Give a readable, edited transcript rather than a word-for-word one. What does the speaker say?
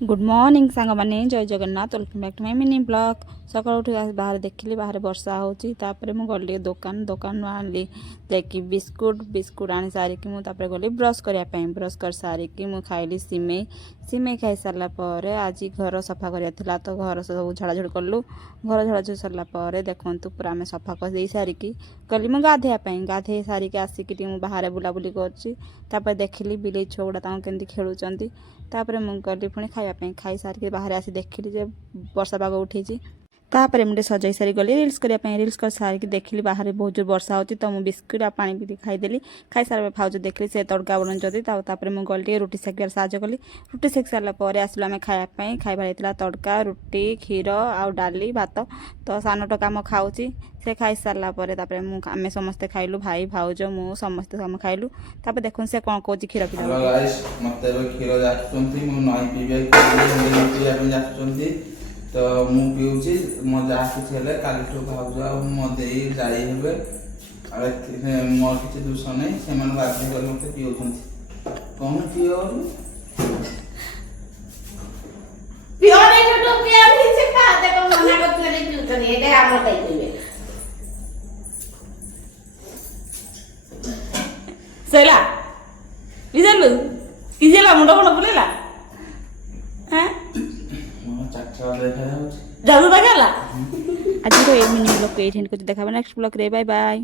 Good morning song मैंने जय Jagannath welcome back to my mini blog. सकाल उठ बाहर देखिली बाहर वर्षा होची तापर मु गली दुकान आनली देखी बिस्कुट आनी सारिकी मुझे गली ब्रश करने ब्रश कर सारिकी मु खाइली सिमेई खाई सारा पर आज घर सफा करा तो घर सब झड़ाझड़ कलु। घर झड़ाझड़ सारापर देखु पूरा आम सफा कर सारिकी गली मु गाधे सारिकी आसिक बाहर बुलाबुली कर देखिली बिले छुआ गुड़ा केमती खेलुंट तापर मु गली पुणी खाई सारिक बाहर आसी देखिली जे वर्षा पाग उठी तापर मुझे सजाई सारी गली रिल्स करने रिल्स कर सारिक देखिली बाहर बहुत जोर वर्षा होती तो मुझे बिस्कुट आ पानी पी खाईदेली खाई सारा भाउज देखिली से तड़का बनाते मुझे गली रुटी सेकिबार साहय कली रुटी सेक सारापर आसलु आम खायापाई खाइबार तड़का रुटी क्षीर आउ डाली भात तो सान टका आम खाऊँगी से खाई सारापर आम समस्ते खाइलु भाई भाउज मु समस्ते आम खाइलु तापर देखुन से कौन कौन क्षीर पी तो मु पीऊँगी मो जहाँ किसी काली भाज मदे जाई हे मोर किसी दोष नहीं से बाध्य कर मत पीऊँ कौन सैला बुझलु कि मुंड कौन बुलेला जादू देखा आज मिनी ब्लॉग को देखा नेक्स्ट ब्लॉग रे बाय बाय।